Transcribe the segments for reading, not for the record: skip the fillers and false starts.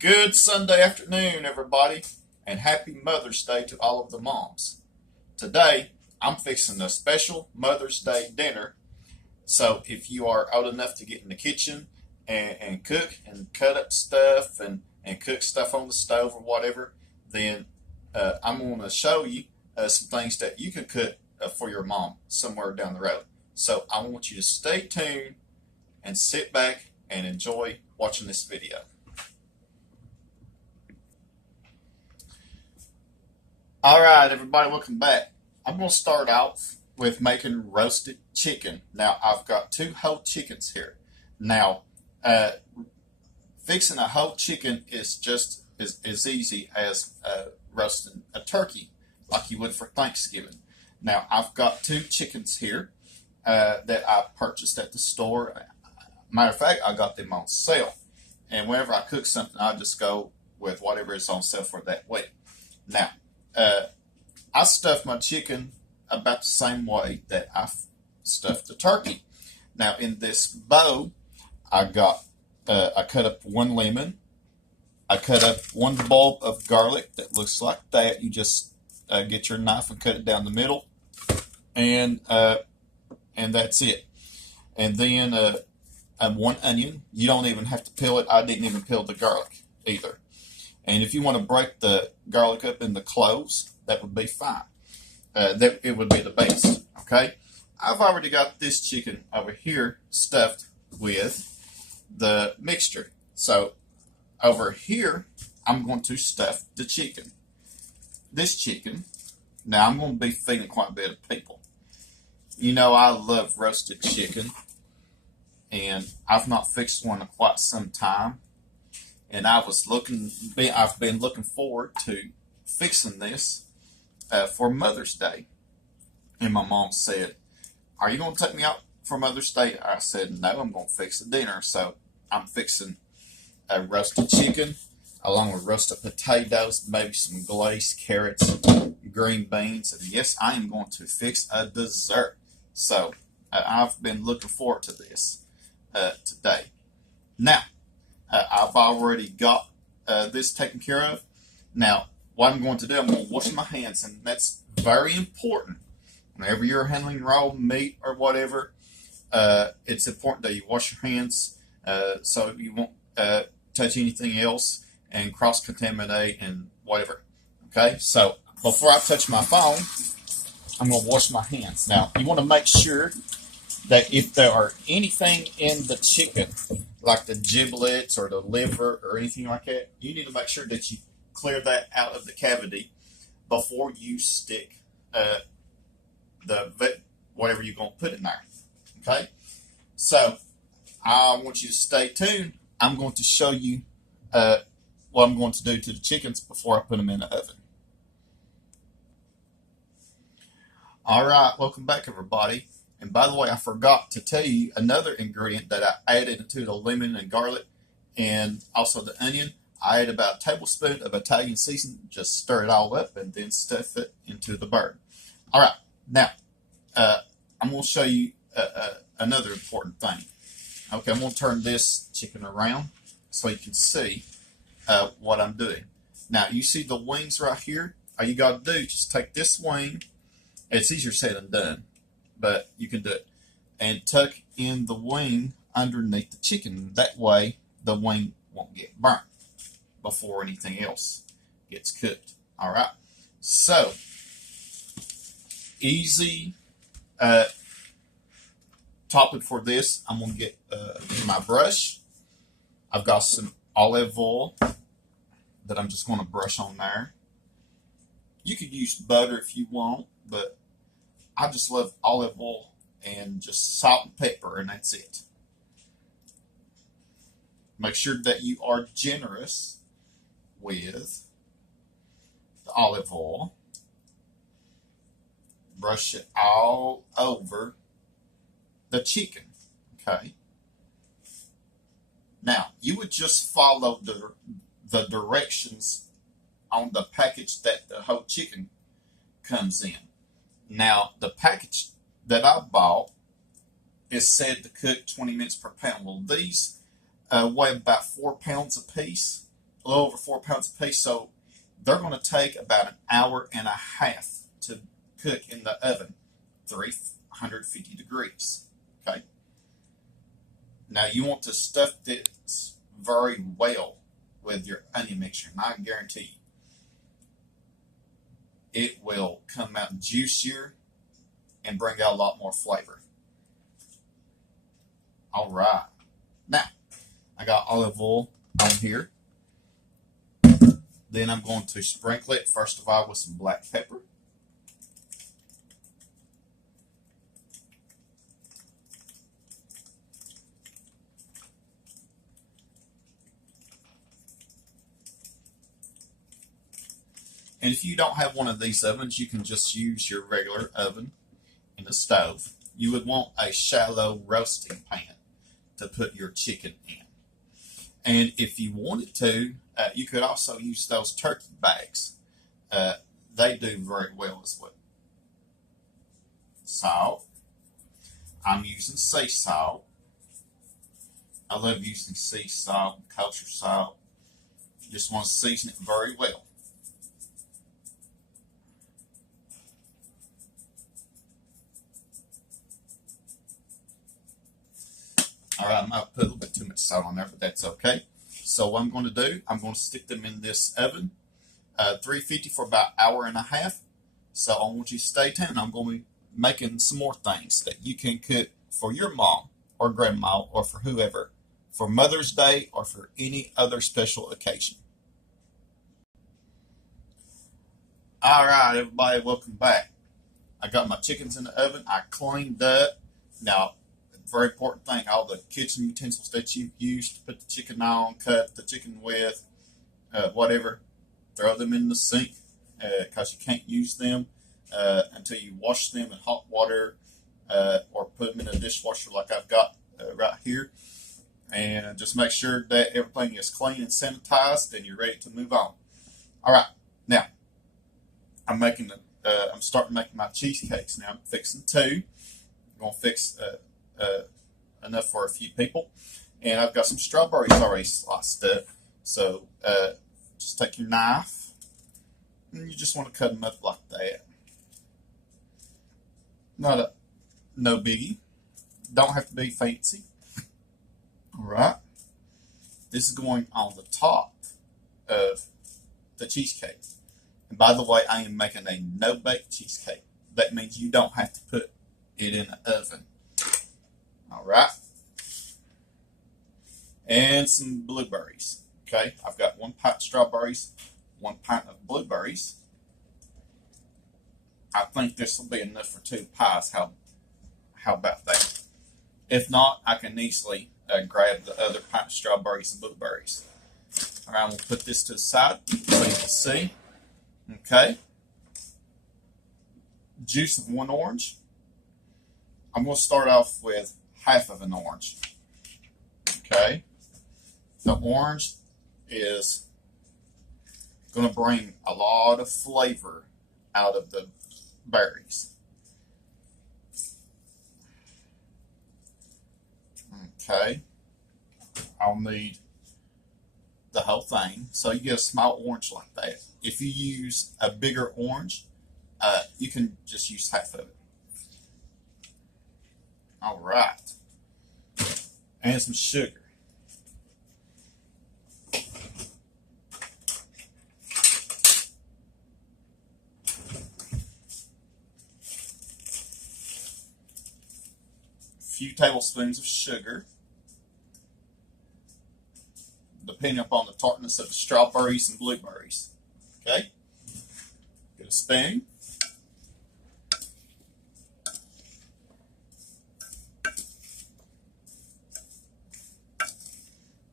Good Sunday afternoon, everybody, and happy Mother's Day to all of the moms. Today, I'm fixing a special Mother's Day dinner. So, if you are old enough to get in the kitchen and cook and cut up stuff and cook stuff on the stove or whatever, then I'm going to show you some things that you can cook for your mom somewhere down the road. So, I want you to stay tuned and sit back and enjoy watching this video. All right, everybody, welcome back. I'm going to start out with making roasted chicken. Now, I've got two whole chickens here. Now, uh, fixing a whole chicken is just as easy as roasting a turkey, like you would for Thanksgiving. Now, I've got two chickens here that I purchased at the store. Matter of fact, I got them on sale. And whenever I cook something, I just go with whatever is on sale for that week. Now, uh, I stuff my chicken about the same way that stuffed the turkey. Now, in this bowl, I cut up one lemon. I cut up one bulb of garlic that looks like that. You just get your knife and cut it down the middle, and that's it. And then one onion. You don't even have to peel it. I didn't even peel the garlic either. And if you want to break the garlic up into cloves, that would be fine. That it would be the best. Okay. I've already got this chicken over here stuffed with the mixture. So over here, I'm going to stuff the chicken. This chicken. Now I'm going to be feeding quite a bit of people. You know I love roasted chicken, and I've not fixed one in quite some time. And I've been looking forward to fixing this for Mother's Day. And my mom said, "Are you going to take me out for Mother's Day?" I said, "No, I'm going to fix a dinner." So I'm fixing a roasted chicken along with roasted potatoes, maybe some glazed carrots, green beans. And yes, I am going to fix a dessert. So I've been looking forward to this today. Now, I've already got this taken care of. Now, what I'm going to do, I'm going to wash my hands, and that's very important. Whenever you're handling raw meat or whatever, it's important that you wash your hands so you won't touch anything else and cross-contaminate and whatever. Okay, so before I touch my phone, I'm going to wash my hands. Now, you want to make sure that if there are anything in the chicken, like the giblets or the liver or anything like that, you need to make sure that you clear that out of the cavity before you stick whatever you're going to put in there. Okay? So, I want you to stay tuned. I'm going to show you what I'm going to do to the chickens before I put them in the oven. All right, welcome back, everybody. And by the way, I forgot to tell you another ingredient that I added into the lemon and garlic and also the onion. I added about a tablespoon of Italian seasoning, just stir it all up and then stuff it into the bird. All right, now I'm going to show you another important thing. Okay, I'm going to turn this chicken around so you can see what I'm doing. Now, you see the wings right here? All you got to do is just take this wing. It's easier said than done, but you can do it. And tuck in the wing underneath the chicken. That way, the wing won't get burnt before anything else gets cooked. All right. So, easy topping for this. I'm going to get my brush. I've got some olive oil that I'm just going to brush on there. You could use butter if you want, but I just love olive oil and just salt and pepper, and that's it. Make sure that you are generous with the olive oil. Brush it all over the chicken. Okay. Now, you would just follow the directions on the package that the whole chicken comes in. Now, the package that I bought is said to cook 20 minutes per pound. Well, these weigh about 4 pounds a piece. a little over 4 pounds a piece. So they're going to take about an hour and a half to cook in the oven, 350 degrees. Okay. Now you want to stuff this very well with your onion mixture, and I guarantee you, it will come out juicier and bring out a lot more flavor. All right. Now, I got olive oil on here. Then I'm going to sprinkle it, first of all, with some black pepper. And if you don't have one of these ovens, you can just use your regular oven in the stove. You would want a shallow roasting pan to put your chicken in. And if you wanted to, you could also use those turkey bags. They do very well as well. Salt. I'm using sea salt. I love using sea salt, kosher salt. You just want to season it very well. All right, I might put a little bit too much salt on there, but that's okay. So what I'm going to do, I'm going to stick them in this oven, 350 for about an hour and a half. So I want you to stay tuned. I'm going to be making some more things that you can cook for your mom or grandma or for whoever, for Mother's Day or for any other special occasion. All right, everybody, welcome back. I got my chickens in the oven. I cleaned up. Now, very important thing, all the kitchen utensils that you've used to put the chicken on, cut the chicken with, whatever, throw them in the sink because you can't use them until you wash them in hot water or put them in a dishwasher like I've got right here. And just make sure that everything is clean and sanitized and you're ready to move on. All right, now I'm starting making my cheesecakes now. I'm fixing two. I'm going to fix enough for a few people. And I've got some strawberries already sliced up. So just take your knife and you just want to cut them up like that. No biggie. Don't have to be fancy. All right. This is going on the top of the cheesecake. And by the way, I am making a no-bake cheesecake. That means you don't have to put it in the oven. All right. And some blueberries. Okay. I've got 1 pint of strawberries, 1 pint of blueberries. I think this will be enough for 2 pies. How about that? If not, I can easily grab the other pint of strawberries and blueberries. All right. We'll put this to the side so you can see. Okay. Juice of 1 orange. I'm going to start off with half of an orange. Okay. The orange is going to bring a lot of flavor out of the berries. Okay. I'll need the whole thing. So you get a small orange like that. If you use a bigger orange, you can just use half of it. All right. And some sugar. A few tablespoons of sugar, depending upon the tartness of the strawberries and blueberries. Okay? Get a spoon.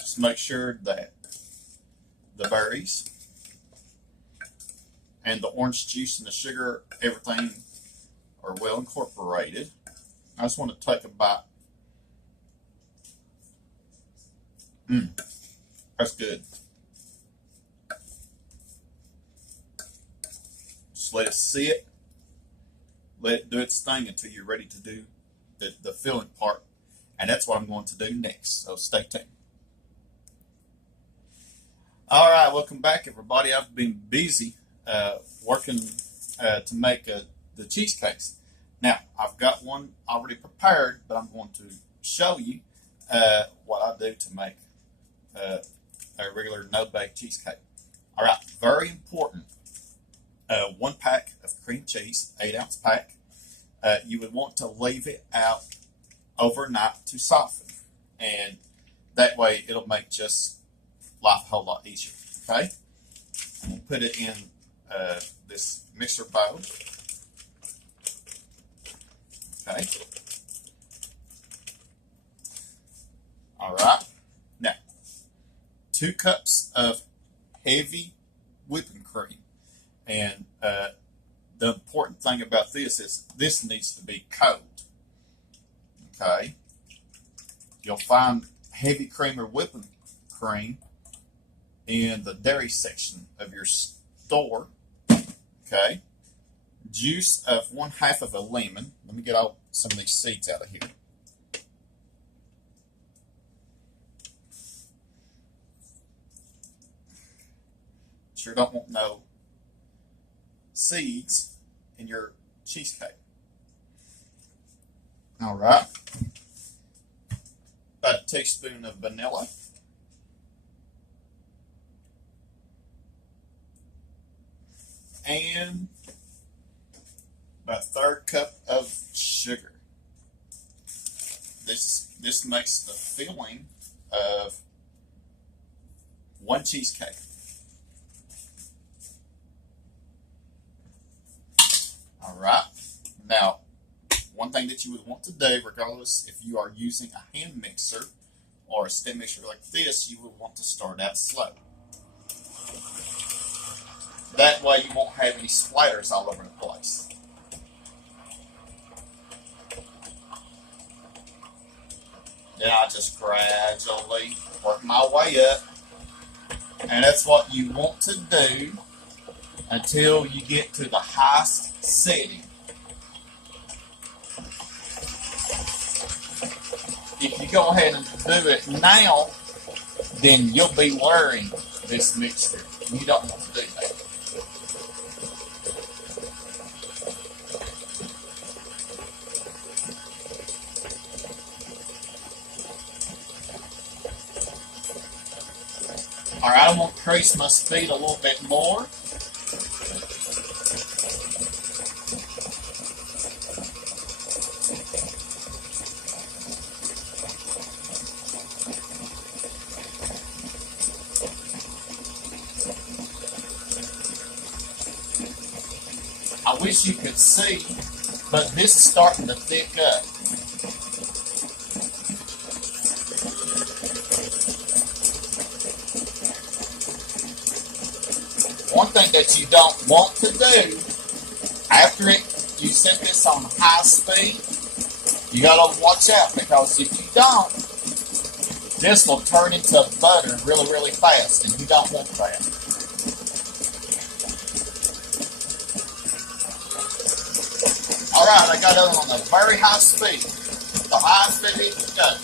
Just make sure that the berries and the orange juice and the sugar, everything are well incorporated. I just want to take a bite. That's good. Just let it sit. Let it do its thing until you're ready to do the filling part. And that's what I'm going to do next. So stay tuned. All right. right, welcome back, everybody. I've been busy working to make the cheesecakes. Now, I've got one already prepared, but I'm going to show you what I do to make a regular no-bake cheesecake. All right, very important. 1 pack of cream cheese, 8-ounce pack. You would want to leave it out overnight to soften, and that way it'll make just life a whole lot easier. Okay, I'm gonna put it in this mixer bowl. Okay. All right. Now, 2 cups of heavy whipping cream, and the important thing about this is this needs to be cold. Okay. You'll find heavy cream or whipping cream in the dairy section of your store. Okay. Juice of 1/2 of a lemon. Let me get all some of these seeds out of here. Sure don't want no seeds in your cheesecake. All right. About a teaspoon of vanilla. And about a 1/3 cup of sugar. This makes the filling of 1 cheesecake. All right. Now, one thing that you would want to do, regardless if you are using a hand mixer or a stand mixer like this, you would want to start out slow. That way you won't have any splatters all over the place. Then I just gradually work my way up. And that's what you want to do until you get to the highest setting. If you go ahead and do it now, then you'll be wearing this mixture. You don't want to do that. All right, I'm going to increase my speed a little bit more. I wish you could see, but this is starting to thick up. One thing that you don't want to do, after you set this on high speed, you gotta watch out, because if you don't, this will turn into butter really, really fast, and you don't want that. Alright, I got it on a very high speed. The highest speed it can go.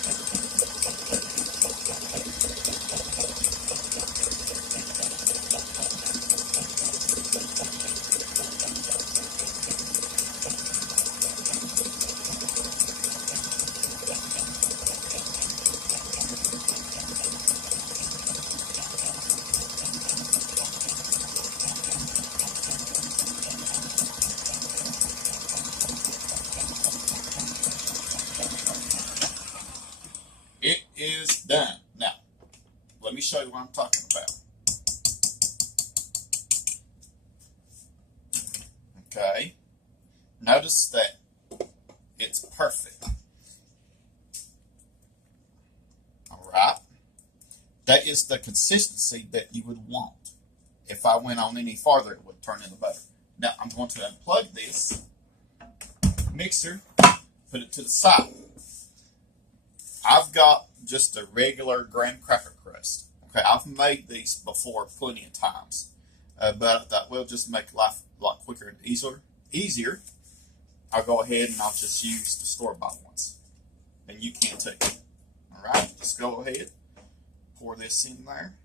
It is done. Now, let me show you what I'm talking about. Okay. Notice that it's perfect. All right. That is the consistency that you would want. If I went on any farther, it would turn into butter. Now, I'm going to unplug this mixer, put it to the side. I've got just a regular graham cracker crust. Okay, I've made these before plenty of times, but I thought we'll just make life a lot quicker and easier. I'll go ahead and I'll just use the store-bought ones, and you can too. All right, just go ahead, pour this in there.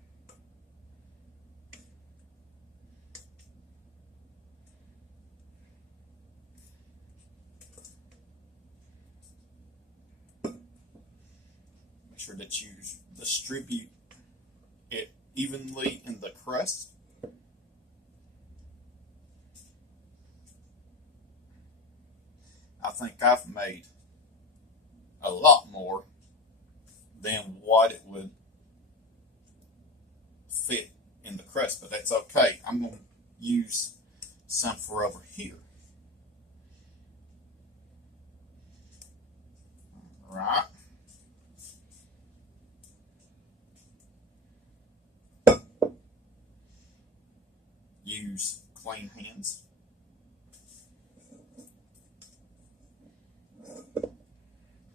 sure that you distribute it evenly in the crust. I think I've made a lot more than what it would fit in the crust, but that's okay. I'm going to use some for over here. All right. Use clean hands.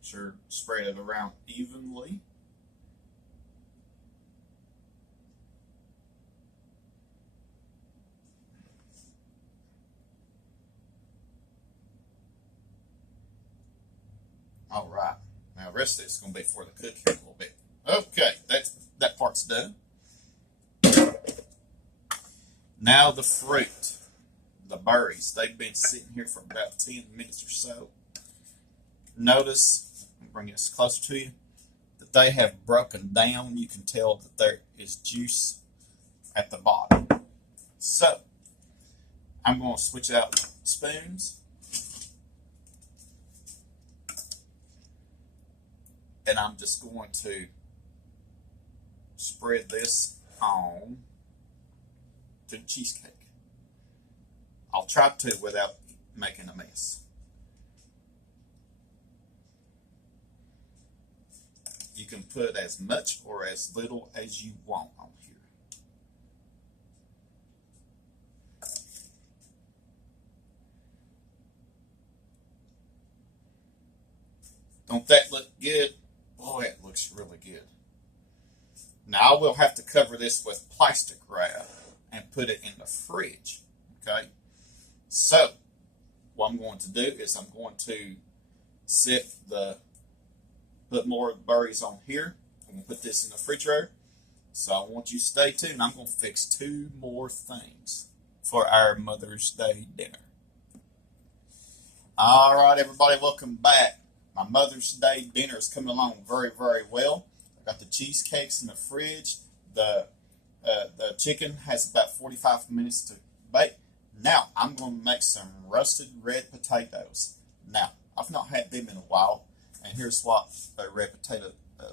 Sure, spread it around evenly. All right. Now, the rest of it's going to be for the cook here a little bit. Okay, that part's done. Now the fruit, the berries, they've been sitting here for about 10 minutes or so. Notice, I'll bring this closer to you, that they have broken down. You can tell that there is juice at the bottom. So, I'm going to switch out spoons. And I'm just going to spread this on to the cheesecake. I'll try to without making a mess. You can put as much or as little as you want on here. Don't that look good? Boy, it looks really good. Now I will have to cover this with plastic wrap and put it in the fridge. Okay? So, what I'm going to do is I'm going to put more berries on here. I'm going to put this in the refrigerator. So I want you to stay tuned. I'm going to fix 2 more things for our Mother's Day dinner. All right, everybody, welcome back. My Mother's Day dinner is coming along very, very well. I got the cheesecakes in the fridge. The chicken has about 45 minutes to bake. Now, I'm going to make some roasted red potatoes. Now, I've not had them in a while, and here's what a red potato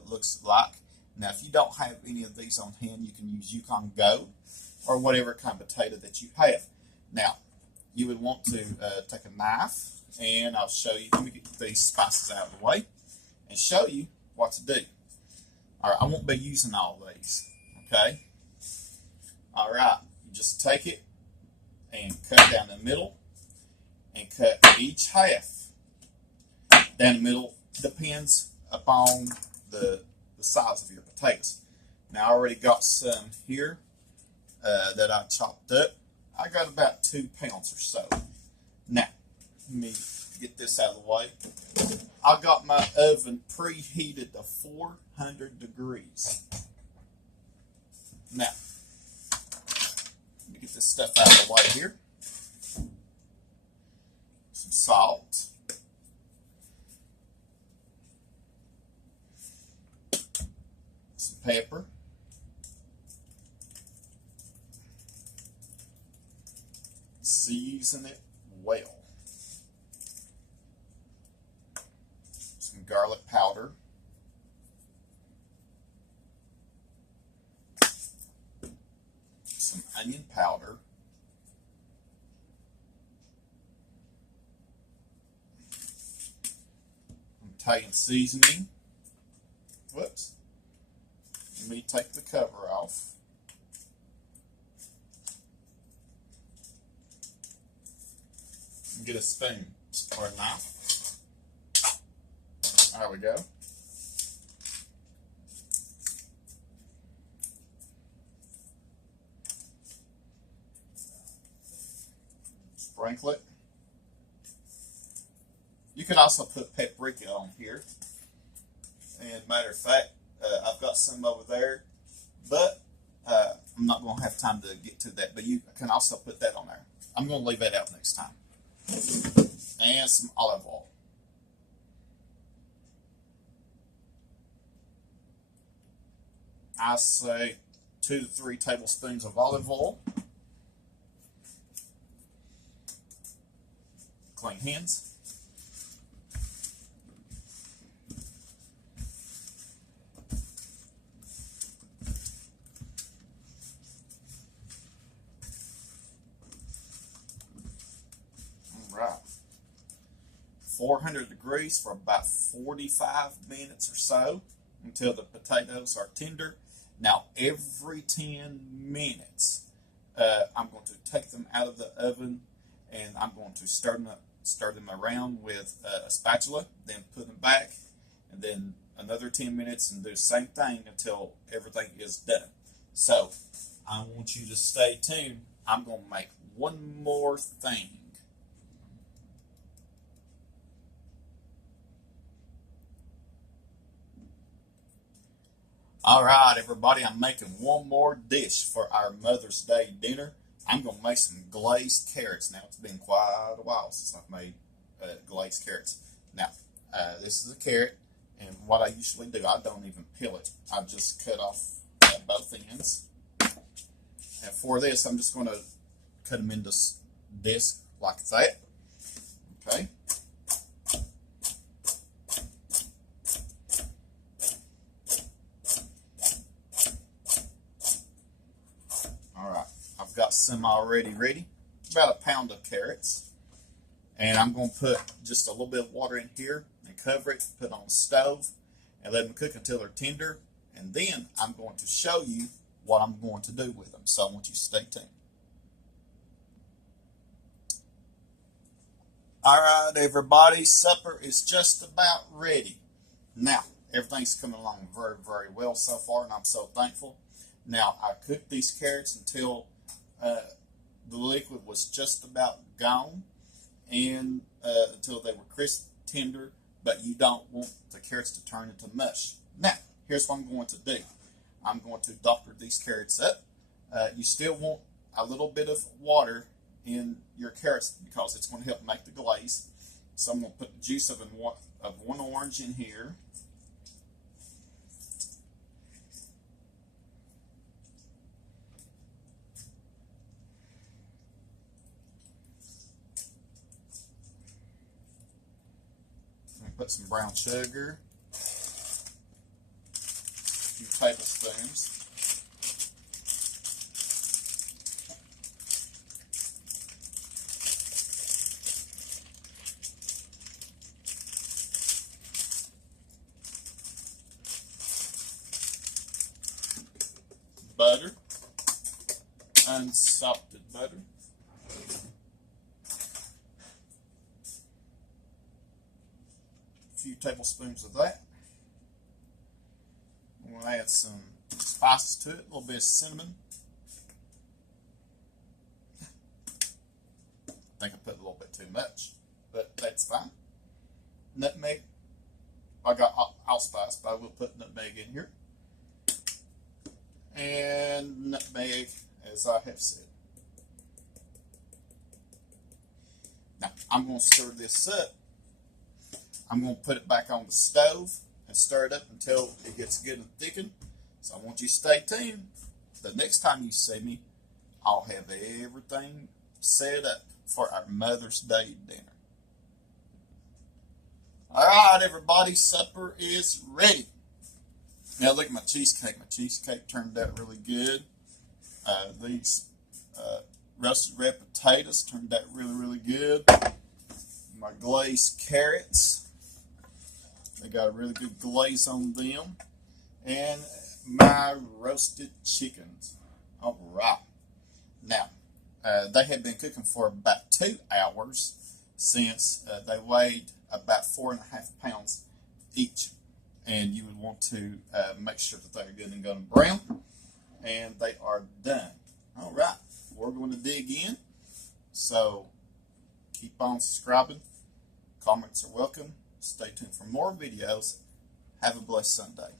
looks like. Now, if you don't have any of these on hand, you can use Yukon Gold or whatever kind of potato that you have. Now, you would want to take a knife, and I'll show you. Let me get these spices out of the way and show you what to do. All right, I won't be using all these, okay? All right, you just take it and cut down the middle and cut each half down the middle. Depends upon the size of your potatoes. Now, I already got some here that I chopped up. I got about 2 pounds or so. Now, let me get this out of the way. I got my oven preheated to 400 degrees. Now, let me get this stuff out of the way here. Some salt. Some pepper. Season it well. Some garlic powder. Some onion powder. Italian seasoning. Whoops. Let me take the cover off. Get a spoon or a knife. There we go. Sprinkle it. You can also put paprika on here. And matter of fact, I've got some over there, but I'm not going to have time to get to that. But you can also put that on there. I'm going to leave that out next time. And some olive oil. I say 2 to 3 tablespoons of olive oil. Clean hands. All right. 400 degrees for about 45 minutes or so until the potatoes are tender. Now, every 10 minutes, I'm going to take them out of the oven and I'm going to stir them around with a spatula, then put them back, and then another 10 minutes and do the same thing until everything is done. So, I want you to stay tuned. I'm going to make one more thing. All right, everybody, I'm making one more dish for our Mother's Day dinner. I'm going to make some glazed carrots. Now, it's been quite a while since I've made glazed carrots. Now, this is a carrot, and what I usually do, I don't even peel it. I just cut off both ends. And for this, I'm just going to cut them into discs like that. Okay. I've got some already ready, about a pound of carrots. And I'm going to put just a little bit of water in here and cover it, put it on the stove, and let them cook until they're tender. And then I'm going to show you what I'm going to do with them. So I want you to stay tuned. All right, everybody, supper is just about ready. Now, everything's coming along very, very well so far, and I'm so thankful. Now, I cooked these carrots until the liquid was just about gone, and until they were crisp, tender, but you don't want the carrots to turn into mush. Now, here's what I'm going to do. I'm going to doctor these carrots up. You still want a little bit of water in your carrots because it's going to help make the glaze. So I'm going to put the juice of one orange in here. Put some brown sugar, a few tablespoons. Butter, unsalted butter. Few tablespoons of that. We'll add some spices to it, a little bit of cinnamon. I think I put a little bit too much, but that's fine. Nutmeg. I got allspice, but I will put nutmeg in here. And nutmeg, as I have said. Now, I'm going to stir this up. I'm going to put it back on the stove and stir it up until it gets good and thickened. So I want you to stay tuned. The next time you see me, I'll have everything set up for our Mother's Day dinner. All right, everybody, supper is ready. Now look at my cheesecake. My cheesecake turned out really good. These roasted red potatoes turned out really, really good. My glazed carrots. They got a really good glaze on them. And my roasted chickens. All right. Now, they had been cooking for about 2 hours since they weighed about 4.5 pounds each. And you would want to make sure that they're good and golden brown. And they are done. All right. We're going to dig in. So, keep on subscribing. Comments are welcome. Stay tuned for more videos. Have a blessed Sunday.